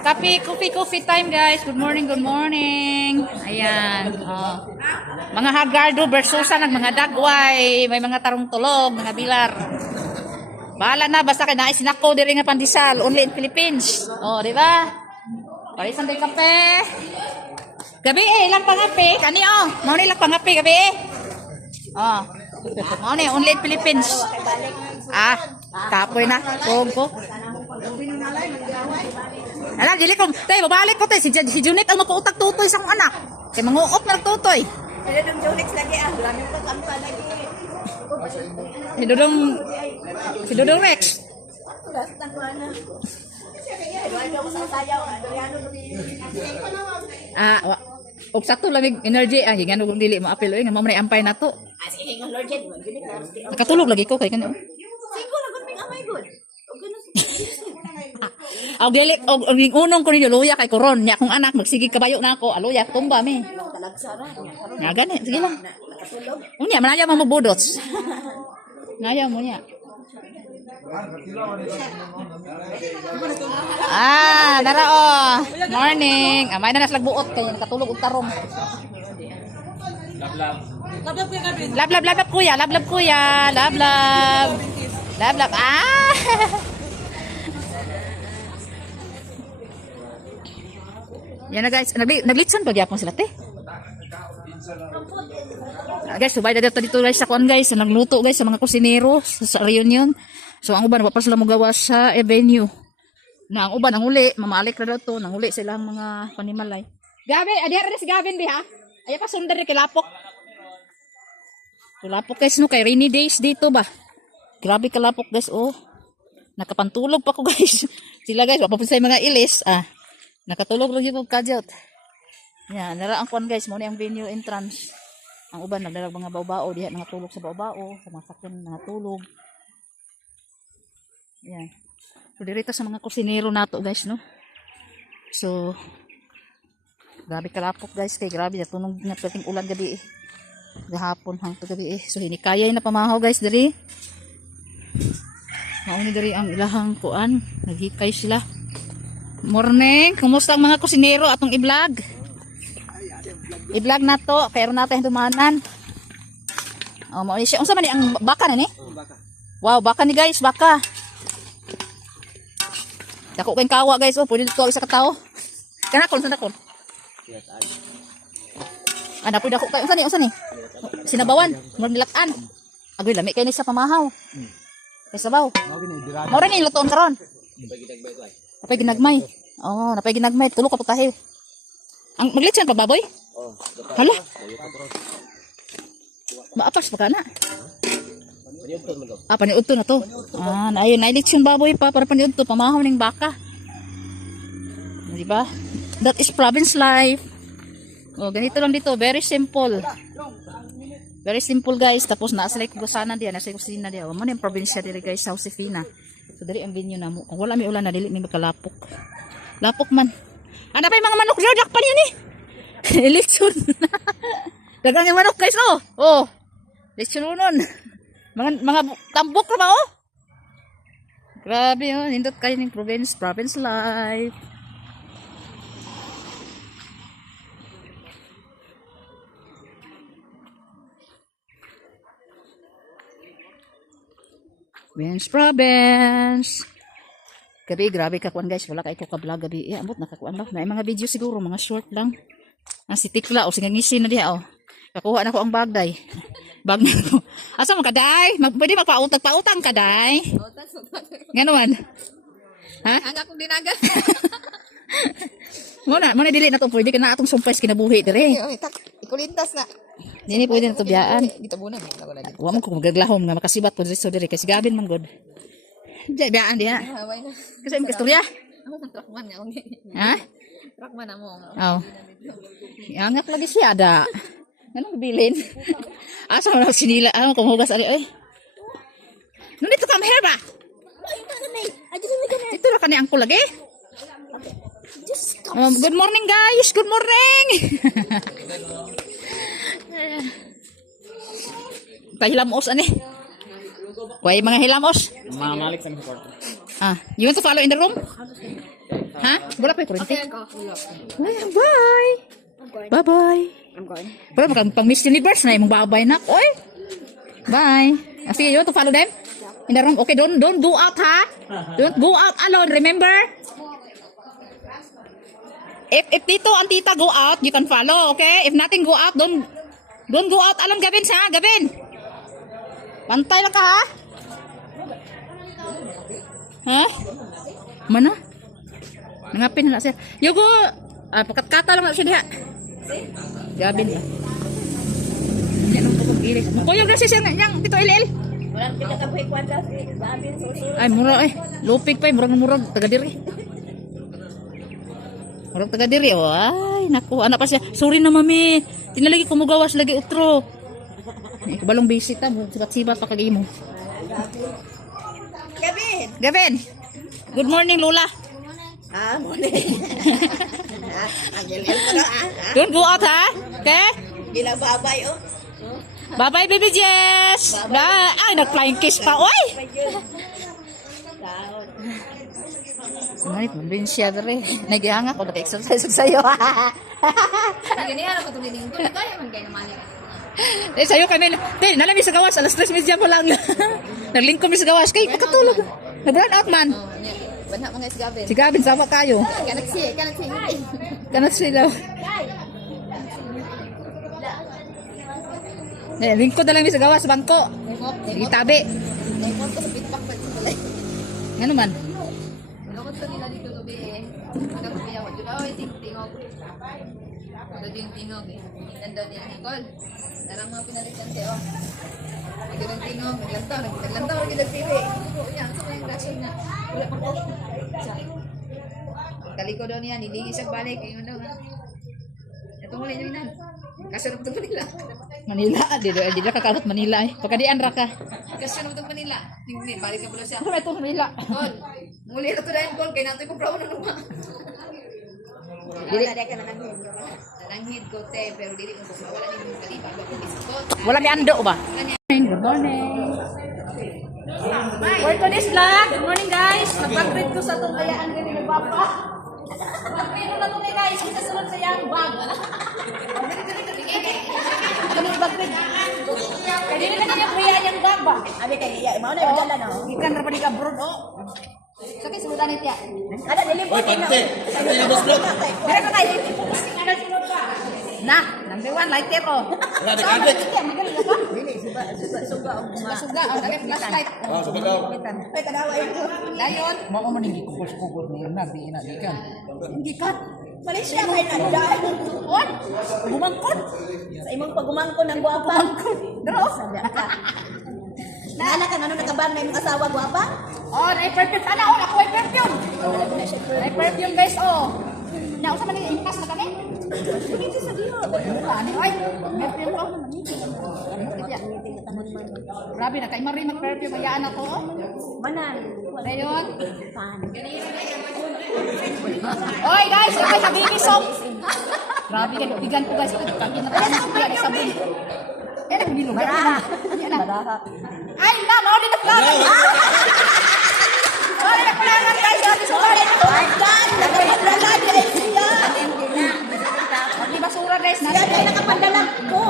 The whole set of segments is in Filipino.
Coffee, coffee, coffee time guys. Good morning, good morning. Ayan. Oh. Mga Hagardo versus nag mga dagway. May mga tarong tulog, mga bilar. Bahala na, basta kay nais sinako diri nga pandesal. Only in Philippines. Oh, di ba? Parisan din kape. Gabi eh, ilang pangapi. Kani oh, mau ni ilang pangapi gabi eh. Oh. Mau ni, only in Philippines. Ah, kapoy na. Kung ko. Ala, dili ko. Tay, babalik ko tay. Si, si Junit ang mapuutak tutoy sa akong anak. Kay manguop na nagtutoy. Pwede ng Jonex lagi ah. Lami ko kanta lagi. Si Dudong, si Dudong Rex. Ah, wa. Og sakto lamig energy ah hingan ug dili mo apil oy nga mo ampay na to. Ah, sige, ng Lord Jed. Gini ka. Nakatulog lagi ko kay kanyo. Sige, lagot may amay good. O ganun. Og dili og og unong ko ninyo luya kay koron nya akong anak magsigig kabayo na ako aluya tumba mi. Nga gani sige lang. Unya manaya mo mabudots. Ngaya mo nya. Ah, dara oh. Morning. Amay na nas lagbuot kay nakatulog og tarong. Lab lab lab lab kuya, lab lab kuya, lab lab. Lab lab. Ah. Yan na guys, Nagli naglitsan pa gyapon sila te. Ah, guys, subay na dito dito guys sa kuan guys, nagluto guys sa mga kusinero sa, reunion. So ang uban pa sila magawa sa avenue. Na ang uban ang uli, mamalik na daw to, nang uli silang mga panimalay. Gabi, adi ara si Gavin bi ha. Ay pa sundar ni kilapok. Kilapok guys no kay rainy days dito ba. Grabe kalapok guys oh. Nakapantulog pa ko guys. Sila guys, wapa pa sa mga ilis ah. Nakatulog lang yung kadyot. Yan, nara ang kwan guys, mo ni ang venue entrance. Ang uban nagdalag mga baobao, diha nangatulog sa baobao, sa mga sakyan nangatulog. Yan. So dirito sa mga kusinero nato guys, no. So grabe kalapok guys, kay grabe na tunog na pating ulan gabi eh. Gahapon hangtod gabi eh. So hinikayay na pamahaw guys diri. Mauni diri ang ilahang kuan, naghikay sila. Morning, kumusta ang mga kusinero atong i-vlog? I-vlog na to, pero natin dumanan. Oh, mo siya. Unsa man ni ang baka na ni? Wow, baka ni guys, baka. Dako kayong kawa guys, oh, pwede dito isa ka tao. Kana kon sa dakon. Ana pwede dako kayo. Unsa ni? Unsa ni? Sinabawan, mo nilatan. Agoy lami kay ni sa pamahaw. Kay sabaw. Rin ni lutoon karon. Napay ginagmay. Oh, napay ginagmay. Tulo ka putahe. Ang maglitsan pa baboy? Oh, Hala. Maapas pa ka na. Mo. Ah, paniudto na to. Ah, na ayun, na-election baboy pa para paniudto, pamahaw ning baka. Di ba? That is province life. Oh, ganito lang dito, very simple. Very simple guys. Tapos naa sila kusanan diyan, nasa kusina diyan. Mo yung probinsya diri guys, sa Josefina. So diri ang venue namo. Kung wala mi ulan na dili mi makalapok. Lapok man. Ano pa yung mga manok diyan? Dakpan yun eh. Election. Dagang yung manok guys oh. Oh. Election nun. Mga mga tambok na ba oh? Grabe oh, nindot kayo ng province, province life. Province, province. Gabi, grabe kakuan guys. Wala kayo ko ka-vlog gabi. Eh, ambot nakakuan ba? May mga video siguro, mga short lang. Ang si Tikla, o sige ngisi na diya, oh. Kakuha na ko ang bagday. Bag na ko. Asa mo kaday? Mag, pwede magpautang-pautang kaday? Ganuan. Ha? Ang akong dinaga. Muna, muna dili na to. Pwede ka na atong sumpay sa kinabuhi dire. Oy, tak. Ikulintas na. Dini pwede na to biyaan. Dito muna. Wala na dito. Wa mo ko magaglahom nga makasibat po dito dire kasi gabin man god. Diya biyaan diya. Haway na. Kasi ang istorya. Ako sa truckman nga. Ha? Truckman na mo. Oh. Yangak lagi siya ada. Anong bilin? Asa mo na sinila? Ano kung hugas ali ay? Nandito ka mahirap ba? Ay, mga nay. Ay, dito may ganun. Ito na kani angko lagi. Diyos ka. Um, good morning guys. Good morning. Kay hilamos ani. Kuy mga hilamos. Mamalik sa mga kwarto. Ah, you want to follow in the room? Ha? Wala pa yung kurente. Ay, bye. Bye-bye. I'm going. Wala kang pang Miss Universe na imong babay na. Oy. Bye. Sige, you want to follow them? In the room. Okay, don't don't go out ha. Don't go out alone, remember? If if Tito and Tita go out, you can follow, okay? If nothing go out, don't don't go out alone, Gavin, ha? Gavin. Pantay lang ka, ha? Ha? Mana? Nangapin na siya. Yugo, ah, pakatkata lang na siya diha. Gavin ba? Yan ang pukong ilis. Mukuyog na siya niyang Tito Ilil. Ay, mura eh. Lupig pa eh. Murag na murag. Taga diri. Murag taga diri. Oh, ay, naku. Anak pa siya. Sorry na, mami. Tinalagi kumugawas lagi utro. Ay, kabalong basic ta. Sibat-sibat pa kagay mo. Gavin! Gavin. Good morning, Lola. Ah, ko na ah. ah. Don't go out, ha? Okay? Ginababay oh. Bye-bye, baby Jess. Bye. Ay, nag-flying kiss pa. Oy! Ay, pambinsya dere. Nagihang ako. Nag-exercise ko sa'yo. Ganyan ako din. Kung kaya man kayo naman. Eh, sa'yo kami. Te, nalami sa gawas. Alas 3 medya pa lang. Naglingko mi sa gawas. Kay, pakatulog. Nag-run out man. Oh. Bana mga isgabin. Si Gavin, sama kayo. Galaxy, galaxy. Kanat sila. Eh, lingko na lang sa gawas, bangko. Sige, tabi. Naipon ko sa pitpak pa sa balay. Ano man? Nakot ko nila dito gabi eh. Nagkakupi ako. Diba, oh, ting-tingog. Ano yung tingog eh. Nandaw niya, Nicole. Narang mga pinalitan kayo. Nagdagang tingog. Naglantaw. Naglantaw. Nagdagpili. Ito niya. Sa mga grasyon na. Wala pa ko. Kaliko daw niya. Niligi siya balik. Ngayon daw. Ito muli niyo inan. Kasunod ito Manila. Manila. Di di di ka kakabot Manila eh. Pagkadian ra ka. Kasunod ito Manila. Hindi, balik ka pala siya. Ano ito Manila? Call. Muli na to dahil call. Kaya natin pa na naman. Wala na ka na nang Nananghid ko te, pero dili ko wala ni mga kaliba. Bago biskot. Wala may ando ba? Good morning. For today's vlog, good morning guys. Nag-greet ko sa itong kayaan din ng Papa. Nag-greet na ito guys. Isa sunod sa iyang bag. Ganun mag-greet. Kaya naman yung kuya yung bag ba? Abi kay iya, mao na yung dala no. Ikan na pa ni kabron oh. Sakit sunod ni tiya. Ada nilipot na. Pante na boss vlog. Meron ka kayo. Ano sunod ka? Na, number one, lighter oh. Wala na kabit. Magaling ka ba? Mga. Suga, ang dali flashlight. Oh, sabi daw. Ay kadawa yun. Dayon. Mao man hindi ko kubos ni na di ina di kan. Hindi ka. Malaysia kay nanday. On. Bumangkot. Sa imong pagumangko ng gwapa. Dro. Naala ka ano nakaban na imong asawa gwapa? Oh, na perfume sana oh, ako ay perfume. Ay perfume guys oh. Na usa man ni impas na kami. Sige sa diyo. Ani ay, perfume ko. Grabe na kay Marie mag perfume ayaan ako. Manan. Pan. Oy guys, ako sa baby soap. Grabe ka, bigan ko guys. Pagkin na tayo sa sabon. Eh, nagbilog. Baraha. Yan na. Baraha. Ay, na, mao din na plagan. Mao din na plagan guys. Sabi sa kare nito. Ay God, nagapagdala kay siya. Di basura guys. Kay nakapadala ko.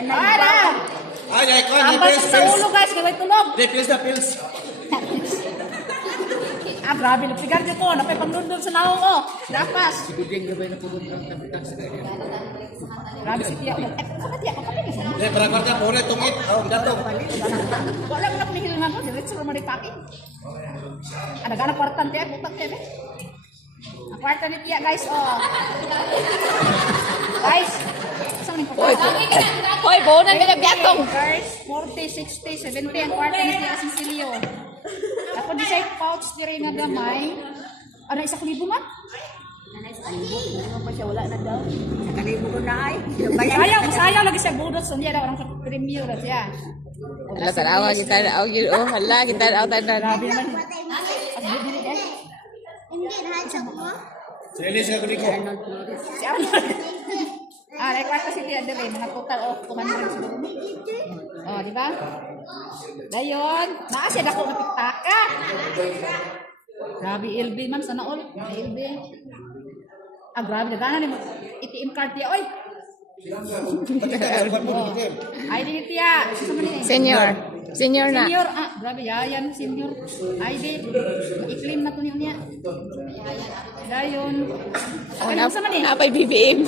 Ay, na. Ay, ay, ko, Ang ni bas pills, sa pills. ulo guys. Kaya may tulog. Di, pills na, pills. Ah, grabe. Napigar niyo ko. Napay pangdundun sa naong oh. Dapas. Siguding gabay na pugod ang kapitan sa kanya. Grabe si Tia. Eh, sama Tia. Kapatid ka sana. Di, para kwarta, pure, tungit. Oh, datong. Wala mo na pinihil nga mo. Diretso naman rin pakin. Ah, nagana kwartan Tia. Butak Tia. eh. Ang kwarta ni Tia guys. Oh. guys. Ni Hoy, Hoy, bonan ka nagbiatong. Guys, 40, 60, 70 ang kwarta ni Tia Cecilio. Ako di siya pouch di rin nga gamay. Ano, isa libo man? Ano pa siya wala na daw. Sa kalibo ko na ay. Sayaw, sayaw lagi siya budot. So, niya daw orang sa premium rat siya. Hala, tarawa kita na ako yun. Oh, hala, kita na ako tanan. Grabe naman. At bibili eh. Si Elise, ka ko. Si Arnold. Ah, like kwarta si Tia Dere, mga total of 200 siguro. Oh, di ba? Dayon, naa siya dako na piktaka. Grabe LB man sana all. LB. Ah, grabe na mo. ATM card dia oy. ID ni? Senior. Senior na. Senior, ah, grabe, yayan, senior. ID, i-claim na to niyo niya. Dayon. Ano sa man eh? Napay BBM.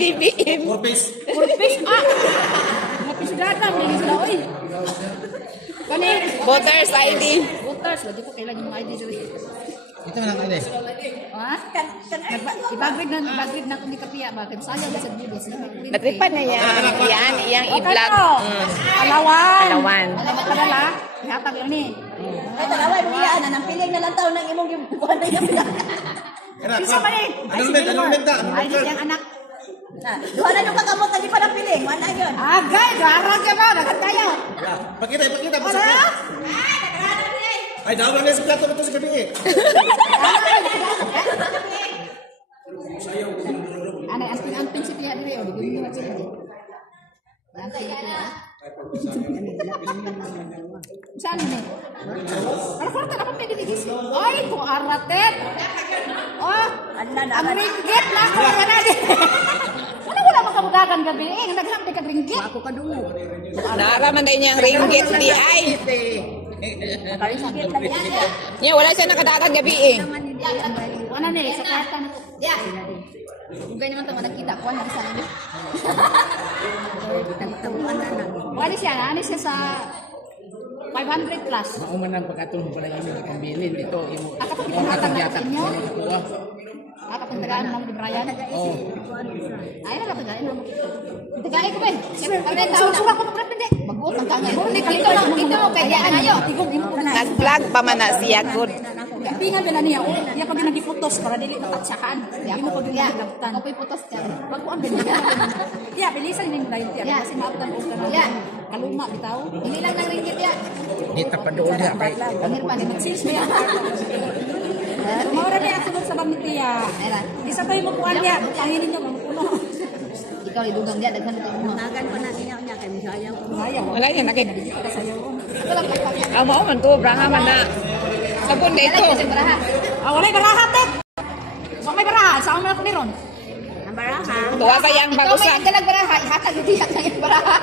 BBM. Piece. Purpose, ah! Mga pisigata, hindi sila, oy. Kani, Voters ID. voters, lagi ko kailan yung ID. Ito na lang ide. Ha? Ibagrid na, ibagrid na kung di kapiya, bakit sayang sa bilis. Natripan na yan. Yan, iyang i-vlog. to. Alawan. Alawan. Padala. Ihatag lang ni. Ay, talaway mo yan. Anang piling na lang taon ng imong yung buwan na yung Kana, Isa pa ni. Ano men, ano ta? Ano Ay, siyang anak. Duha na nung kakamot, hindi pa ng piling. Wala yun. Agay, garag ka ba? Dagat tayo. Ya, Pakita, pakita. Pakita. Ay, dawan na sa plato ito sa gabi eh. Ano, anting-anting si Tia dire, o, di ko yung sila. Anting si Tia. Saan ni? Ano kwarta na pwede digis? Ay, kung aratet. Oh, na. ang ringgit na ako na na di. Ano wala makamudagan gabi? Eh, naghamdi ka ringgit. Ako ka dungo. Naaraman tayo niyang ringgit di ay. Niya, wala siya nakadagan gabi eh. Ano ni, sa kwarta na to. Ya. Ugay naman ito nakita ko. Ano sa nila? Na. Wali siya, ano siya sa 500 plus. Mauman ang pagkatulong pala yung mga pambilin Ako pa yung pinatang na inyo. Na tagaan ng di Brian. Oh. Ay, na tagain mo. Tagain ko ba? Siyempre, sura ko pa hindi. Magbuot ang kangay. Hindi ka ito lang, ito mo kaya ayo. Ko na. Nag-vlog pa man na siya. Good. Pingan na niya? Iya pag nagiputos para dili matatsakan. Iya mo pag nagabtan. Ako putos niya. Wag ko ang ganyan. Iya, bilisan ning lain tiya kasi maabtan og kana. Kaluma bitaw. Hindi lang nang ringgit ya. Di tapad doon. Kay Pangir pa ni Magsis niya. Maura niya sunod sa bang tiya. Isa tayo mo kuan niya. Butangin ninyo mamukuno. Ikaw idugang dia. Daghan ito mo. Nagan pa na niya niya. Kaya misayang. Ayaw. Wala niya sayo. Ang mao man ko, branga man na. Sabon dito. Ah, wala garaha tek. Sa may garaha, sa ako na ni Ron. Ang baraha. Tuwa sa yang bagusan. ka nagbaraha, ihatag yung tiyak na yung baraha.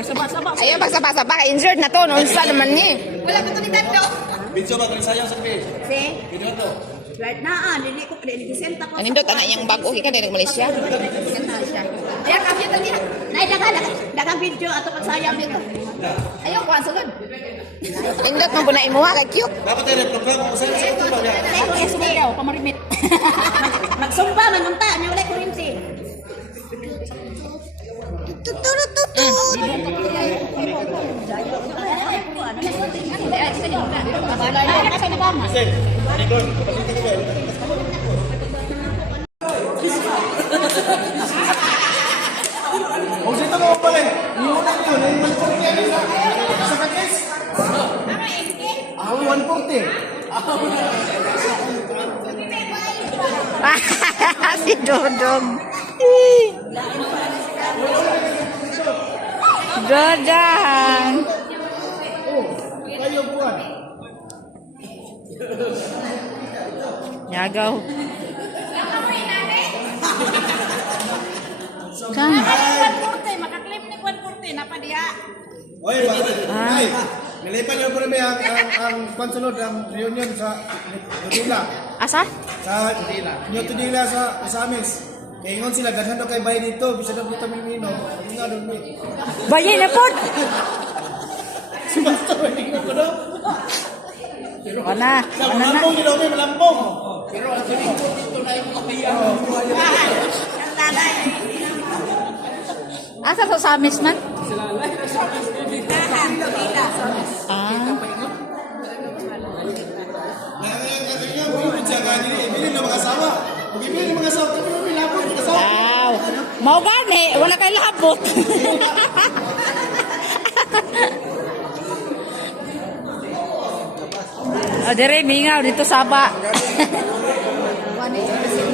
Saba-saba. Ayaw magsapa-sapa. Injured na to. Nunsa naman ni. Wala pa ito ni Tando. Video ba kung sayang sa gabi? Si. Video to. Right na ah. Dili ko. Dili gisenta ko. Anindot ana yang bago kita dari Malaysia. Kaya kami ito niya. Nay, dagan. Dagan video. Ato pagsayang nito. Ayaw ko, ang sulod. Indot man puna imuha kay cute. Dapat tayo program kung saan sa ito ba niya. Kaya sumigaw, pamarimit. Magsumba. Manunta. Niya wala kurinti. Kasi, Nikon, kapatid ko ba? Kung sito mo pa rin, yung una ko, yung 140 ano sa sa kakis. Ah, 140. si Dodong. Dodong. Kayo buwan. Yagaw. Kan? 140, makaklip ni 140, napadiya. Oy, ba? Ay, nilipan niyo po namin ang, ang, ang pansunod, ang reunion sa Nutila. Asa? Sa Nutila sa Isamis. Kaya ngon sila, ganhan daw kay bahay dito, bisa daw kita minino. Hindi nga doon eh. Bayi na po! Basta hindi ko daw. Wala. Sa malambong, ginawa may malambong. Asa sa Samis man? Ah. Bili na asawa. Bili na mga asawa. Tapi may labot mga asawa. Wow. Mau gani, wala kay labot. oh, dire mingaw dito saba.